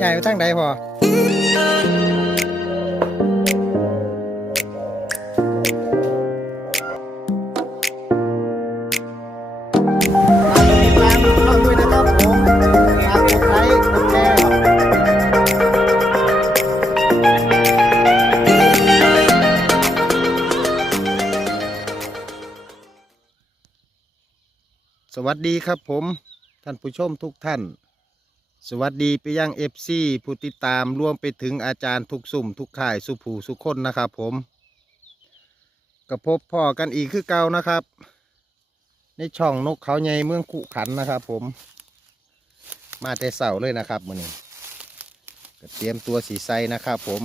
ใหญ่ไปทางใดพอติดตามช่องด้วยนะครับผมฝากกดไลค์กดแชร์สวัสดีครับผม ท่านผู้ชมทุกท่าน สวัสดีไปยังเอฟซีผู้ติดตามรวมไปถึงอาจารย์ทุกสุ่มทุกข่ายสุผูสุคนนะครับผมกับพบพ่อกันอีกคือเก่านะครับ ในช่องนกเขาใหญ่เมืองขุขันนะครับผม มาแต่เสาเลยนะครับมือนี้ก็เตรียมตัวสีไซนะครับผม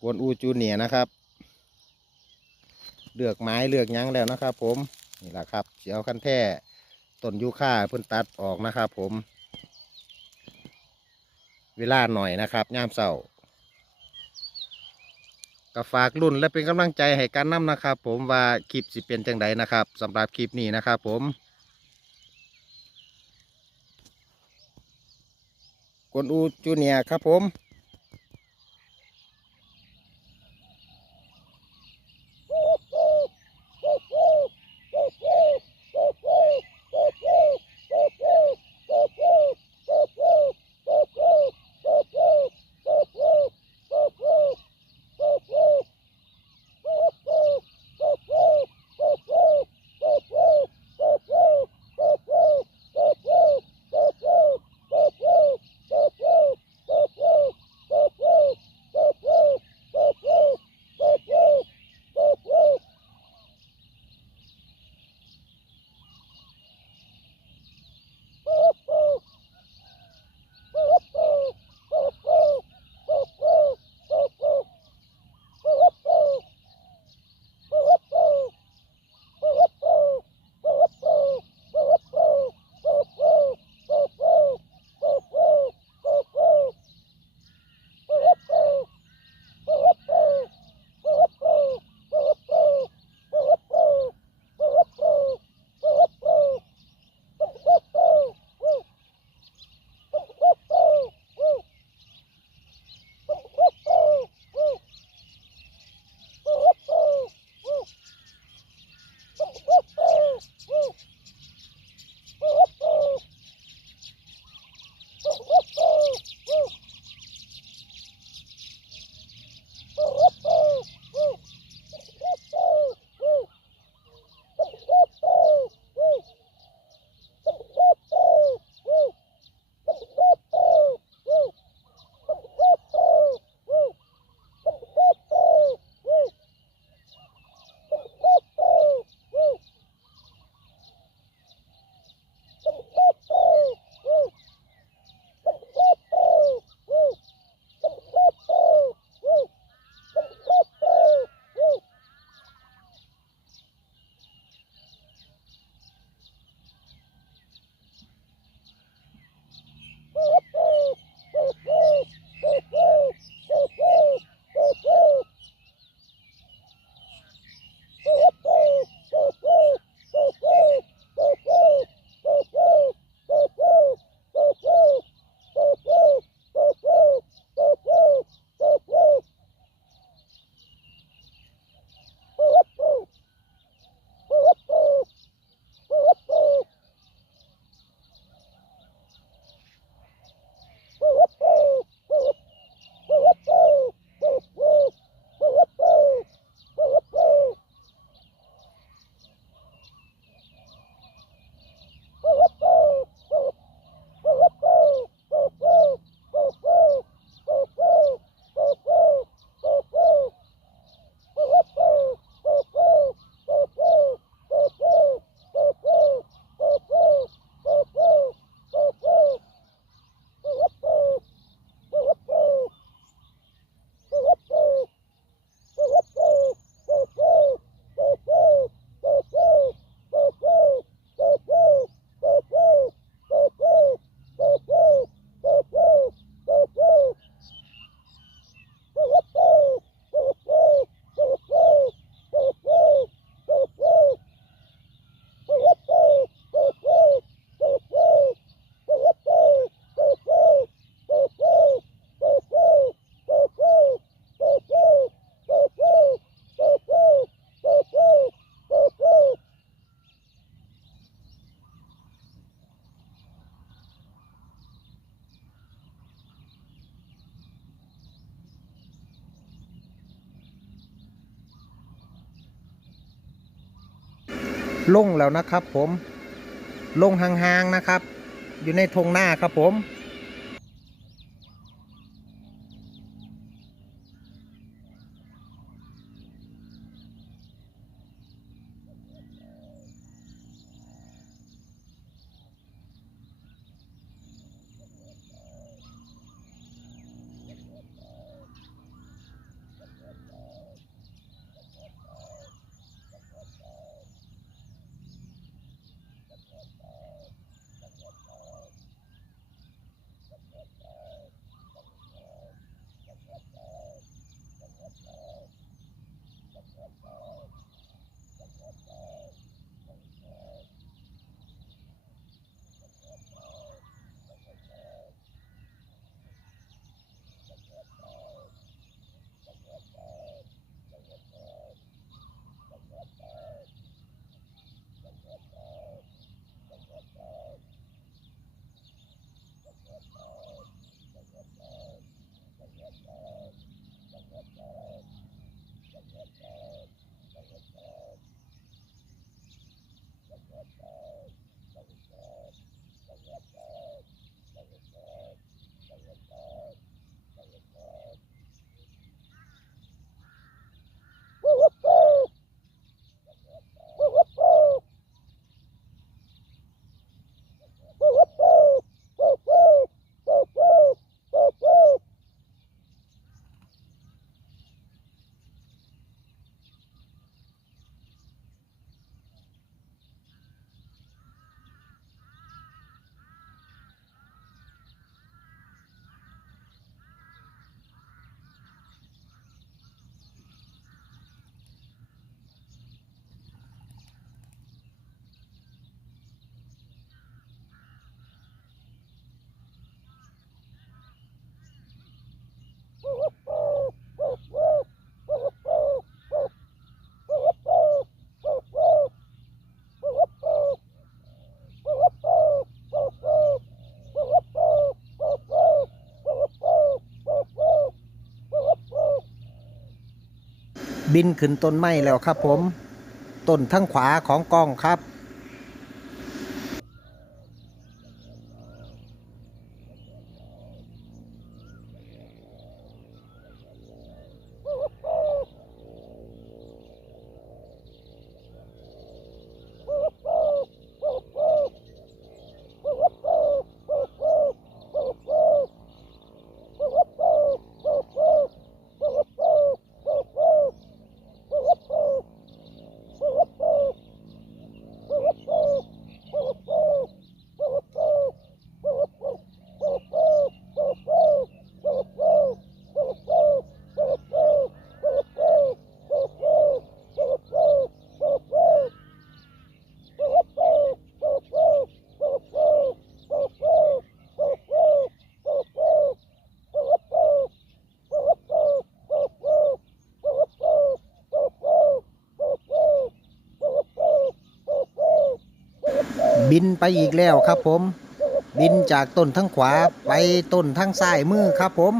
กวนอูจูเนียนะครับ เลือกไม้เลือกยั้งแล้วนะครับผม นี่แหละครับเสียวคันแท้ ต้นยูค่าเพิ่นตัดออกนะครับ ผม เวลาหน่อยนะครับย่ามเสาร์ก็ฝากรุ่นและเป็นกำลังใจให้การนำนะครับ ผมว่าคลิปสิเป็นจังไดนะครับสำหรับคลิปนี้นะครับ ผม กวนอูจูเนียครับผม ลงแล้วนะครับผมลงห่างๆนะครับ อยู่ในทงหน้าครับผม บินขึ้นต้นไม้แล้วครับผม ต้นทั้งขวาของกล้องครับ บิน ไปอีกแล้วครับผม บินจากต้นทั้งขวาไปต้นทั้งซ้ายมือครับผม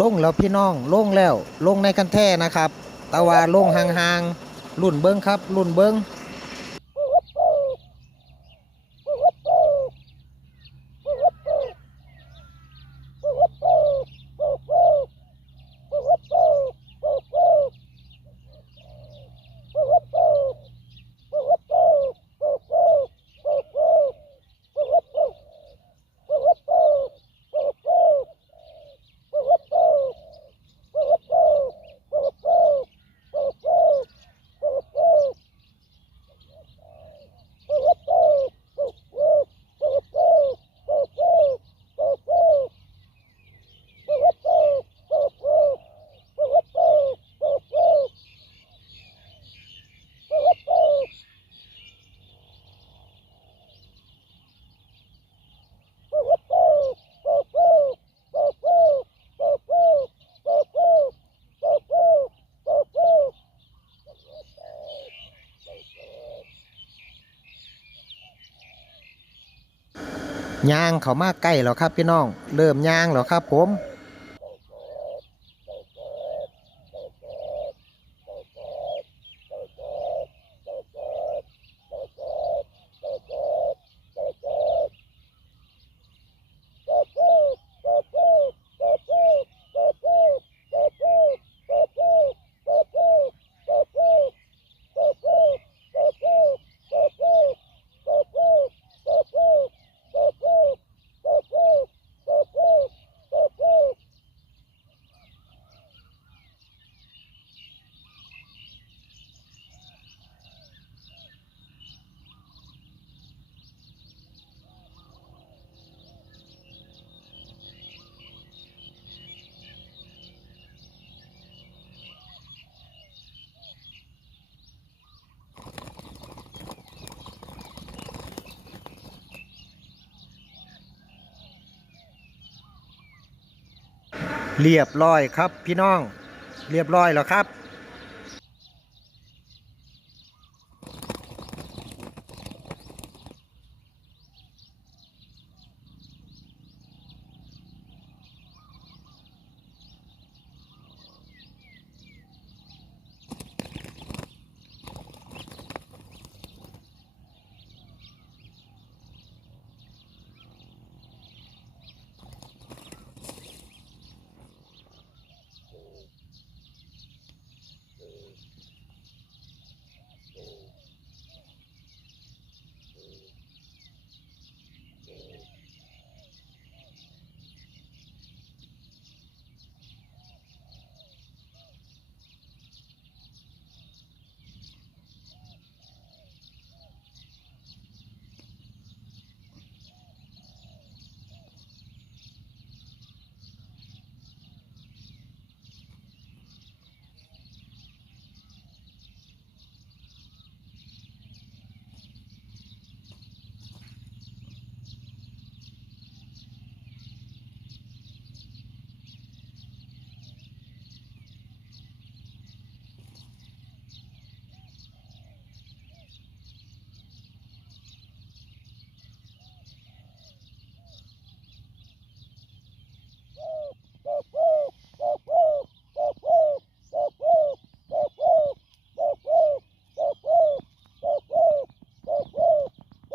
ลงแล้วพี่น้องลงแล้วลงในกันแท่นะครับ แตะวาลงห่างๆรุ่นเบิ้งครับรุ่นเบิ้ง ย่างเขามาใกล้แล้วครับพี่น้อง เริ่มย่างแล้วครับผม เรียบร้อยครับพี่น้อง เรียบร้อยแล้วครับ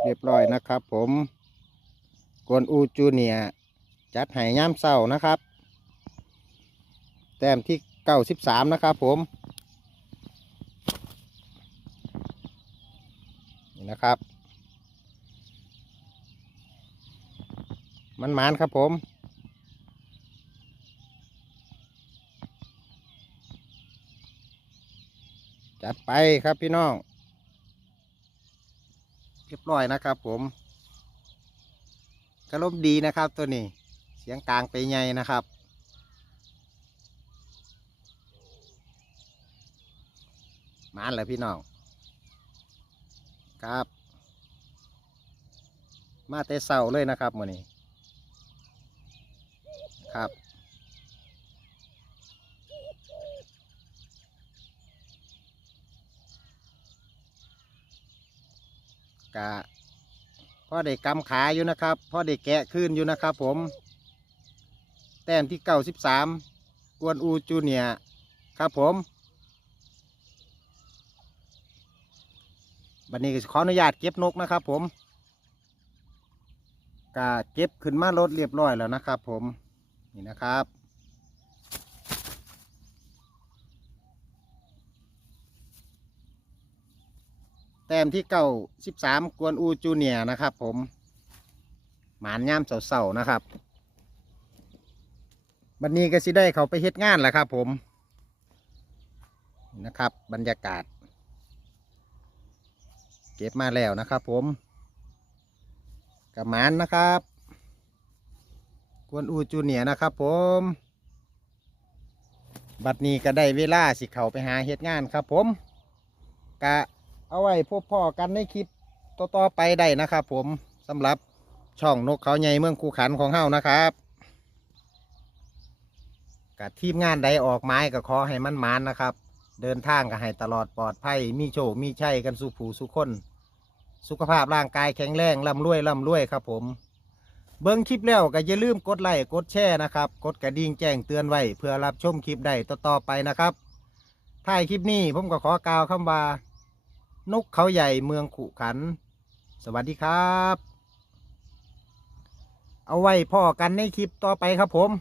เรียบร้อยนะครับผมกวนอูจูเนียจัดให้ย่ามเศร้านะครับ แต้มที่เก้าสิบสามนะครับผม นี่นะครับ มันหมานครับผม ไปครับพี่น้องเรียบร้อยนะครับผมกระลมดีนะครับตัวนี้ เสียงกลางไปไงนะครับ มานเลยพี่น้อง ครับ มาแต่เสาเลยนะครับมือนี้ ครับ กะพ่อได้กำขาอยู่นะครับพ่อได้แกะขึ้นอยู่นะครับผม แต้มที่เก้าสิบสามกวนอูจูเนียครับผมบัดนี้ขออนุญาตเก็บนกนะครับผมกะเก็บขึ้นมารถเรียบร้อยแล้วนะครับผม นี่นะครับ แต้มที่เก้าสิบสามกวนอูจูเนียนะครับ ผมหมานย่ามเสาๆนะครับบัดนี้ก็สิได้เขาไปเฮ็ดงานแล้วครับ ผมนะครับ บรรยากาศ เก็บมาแล้วนะครับ ผมกับหมานนะครับกวนอูจูเนียนะครับ ผม บัดนี้ก็ได้เวลาสิเขาไปหาเฮ็ดงานครับ ผมกะ เอาไว้พบพ่อกันในคลิปต่อๆไปได้นะครับผมสำหรับช่องนกเขาใหญ่เมืองคูขันของเฮานะครับกับทีมงานใดออกไม้ก็ขอให้มันมานนะครับ เดินทางก็ให้ตลอดปลอดภัยมีโชคมีชัยกันสุผูสุคน สุขภาพร่างกายแข็งแรงร่ำรวยร่ำรวยครับผม เบิ้งคลิปแล้วก็อย่าลืมกดไลค์กดแชร์นะครับ กดกระดิ่งแจ้งเตือนไว้ เพื่อรับชมคลิปได้ต่อๆไปนะครับท้ายคลิปนี้ผมก็ขอกล่าวคำว่า นกเขาใหญ่เมืองขุขัน สวัสดีครับ เอาไว้พ่อกันในคลิปต่อไปครับผม